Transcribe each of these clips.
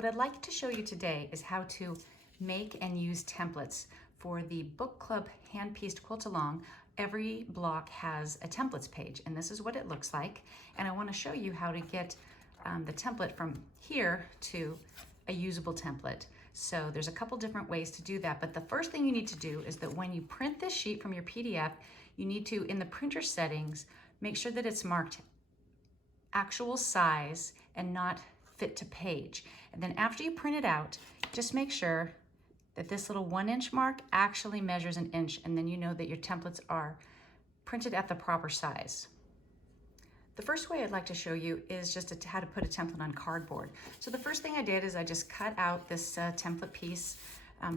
What I'd like to show you today is how to make and use templates for the book club hand pieced quilt along. Every block has a templates page, and this is what it looks like. And I want to show you how to get the template from here to a usable template. So there's a couple different ways to do that, but the first thing you need to do is that when you print this sheet from your PDF, you need to, in the printer settings, make sure that it's marked actual size and not fit to page. And then after you print it out, just make sure that this little 1-inch mark actually measures an inch, and then you know that your templates are printed at the proper size. The first way I'd like to show you is just how to put a template on cardboard. So the first thing I did is I just cut out this template piece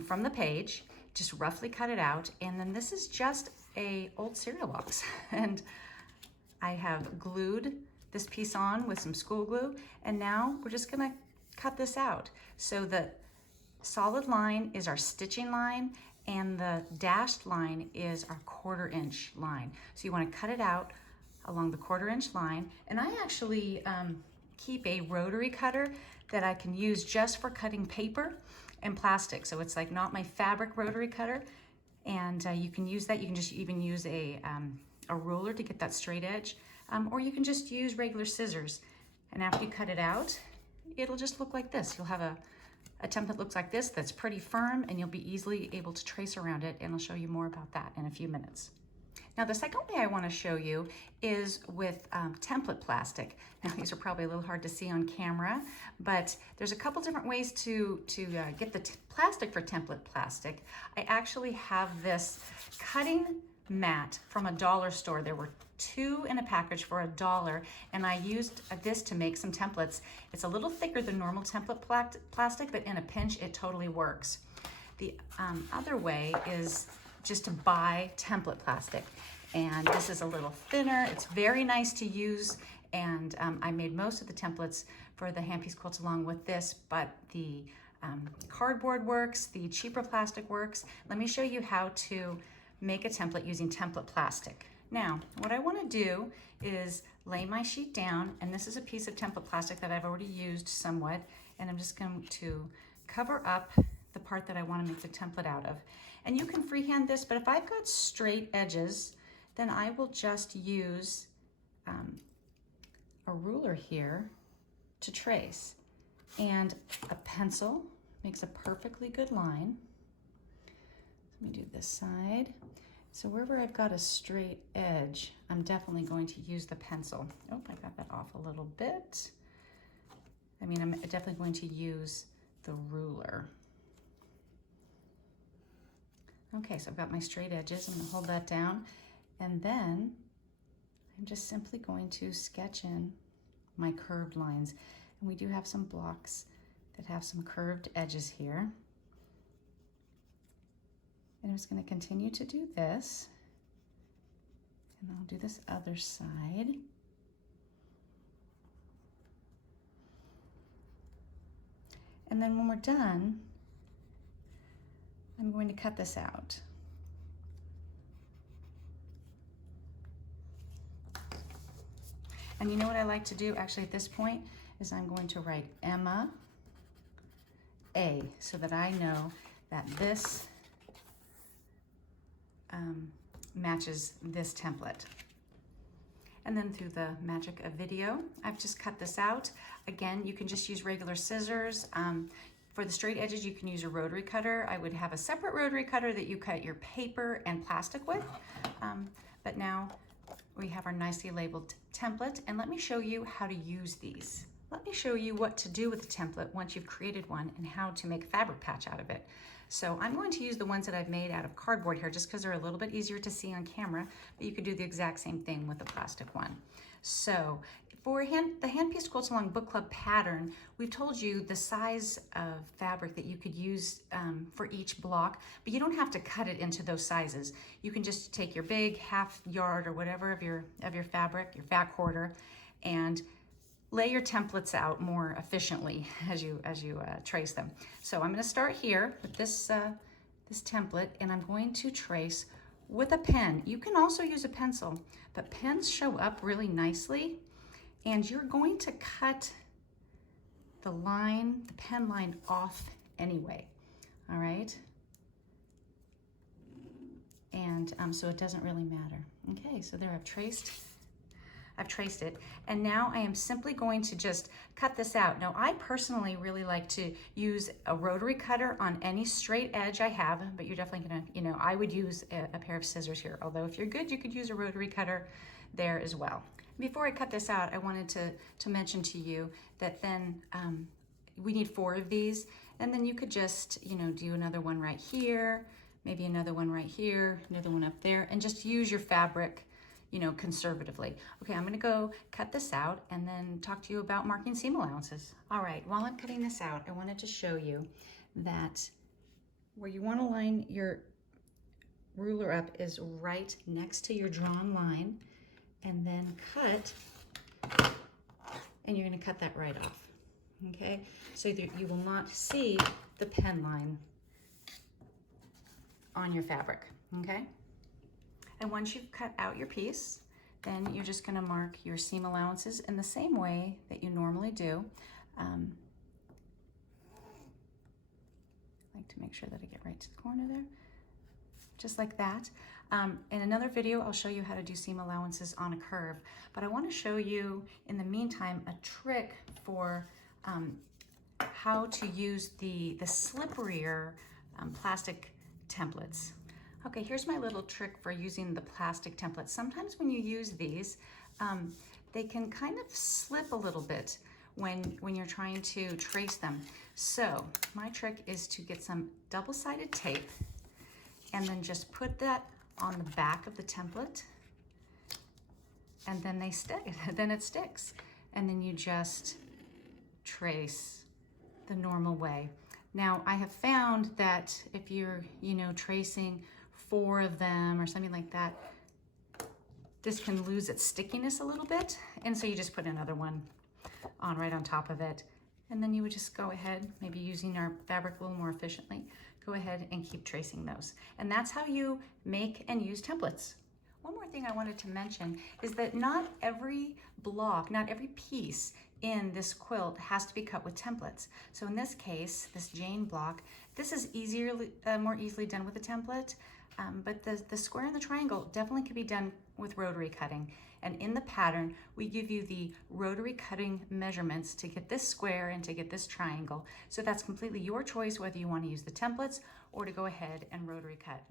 from the page, just roughly cut it out, and then this is just a old cereal box. And I have glued this piece on with some school glue, and now we're just gonna cut this out. So the solid line is our stitching line, and the dashed line is our 1/4 inch line. So you wanna cut it out along the 1/4 inch line. And I actually keep a rotary cutter that I can use just for cutting paper and plastic. So it's like not my fabric rotary cutter, and you can use that. You can just even use a ruler to get that straight edge, or you can just use regular scissors. And after you cut it out, it'll just look like this. You'll have a template looks like this that's pretty firm, and you'll be easily able to trace around it, and I'll show you more about that in a few minutes. Now, the second way I want to show you is with template plastic. Now, these are probably a little hard to see on camera, but there's a couple different ways to get the plastic for template plastic. I actually have this cutting mat from a dollar store. There were 2 in a package for $1, and I used this to make some templates. It's a little thicker than normal template plastic, but in a pinch, it totally works. The other way is just to buy template plastic, and this is a little thinner. It's very nice to use, and I made most of the templates for the hand piece quilts along with this, but the cardboard works, the cheaper plastic works. Let me show you how to make a template using template plastic. Now, what I want to do is lay my sheet down, and this is a piece of template plastic that I've already used somewhat, and I'm just going to cover up the part that I want to make the template out of. And you can freehand this, but if I've got straight edges, then I will just use a ruler here to trace. And a pencil makes a perfectly good line. Let me do this side. So wherever I've got a straight edge, I'm definitely going to use the pencil. Oh, I got that off a little bit. I mean, I'm definitely going to use the ruler. Okay, so I've got my straight edges. I'm gonna hold that down, and then I'm just simply going to sketch in my curved lines. And we do have some blocks that have some curved edges here. And I'm just gonna continue to do this, and I'll do this other side. And then when we're done, I'm going to cut this out. And you know what I like to do actually at this point is I'm going to write Emma A, so that I know that this matches this template. And then through the magic of video, I've just cut this out. Again, you can just use regular scissors. For the straight edges, you can use a rotary cutter. I would have a separate rotary cutter that you cut your paper and plastic with. But now we have our nicely labeled template, and let me show you how to use these. Let me show you what to do with the template once you've created one, and how to make a fabric patch out of it. So I'm going to use the ones that I've made out of cardboard here, just because they're a little bit easier to see on camera, but you could do the exact same thing with a plastic one. So for the hand pieced quilts along book club pattern, we've told you the size of fabric that you could use for each block, but you don't have to cut it into those sizes. You can just take your big 1/2 yard or whatever of your fabric, your fat quarter, and lay your templates out more efficiently as you trace them. So I'm going to start here with this template, and I'm going to trace with a pen. You can also use a pencil, but pens show up really nicely, and you're going to cut the line, the pen line off anyway, all right? And so it doesn't really matter. Okay, so there I've traced it, and now I am simply going to just cut this out. Now I personally really like to use a rotary cutter on any straight edge I have, but you're definitely gonna, you know, I would use a pair of scissors here, although if you're good, you could use a rotary cutter there as well. Before I cut this out, I wanted to mention to you that then we need 4 of these, and then you could just, you know, do another one right here, maybe another one right here, another one up there, and just use your fabric, you know, conservatively. Okay, I'm gonna go cut this out and then talk to you about marking seam allowances. All right, while I'm cutting this out, I wanted to show you that where you wanna line your ruler up is right next to your drawn line, and then cut, and you're gonna cut that right off, okay? So you will not see the pen line on your fabric, okay? And once you've cut out your piece, then you're just gonna mark your seam allowances in the same way that you normally do. I like to make sure that I get right to the corner there, just like that. In another video, I'll show you how to do seam allowances on a curve, but I wanna show you, in the meantime, a trick for how to use the slipperier plastic templates. Okay, here's my little trick for using the plastic templates. Sometimes when you use these, they can kind of slip a little bit when you're trying to trace them. So my trick is to get some double-sided tape and then just put that on the back of the template, and then they stick, then it sticks. And then you just trace the normal way. Now, I have found that if you're, you know, tracing 4 of them or something like that, this can lose its stickiness a little bit. And so you just put another one on right on top of it. And then you would just go ahead, maybe using our fabric a little more efficiently, go ahead and keep tracing those. And that's how you make and use templates. One more thing I wanted to mention is that not every block, not every piece in this quilt has to be cut with templates. So in this case, this Jane block, this is more easily done with a template, but the square and the triangle definitely could be done with rotary cutting. And in the pattern, we give you the rotary cutting measurements to get this square and to get this triangle. So that's completely your choice whether you want to use the templates or to go ahead and rotary cut.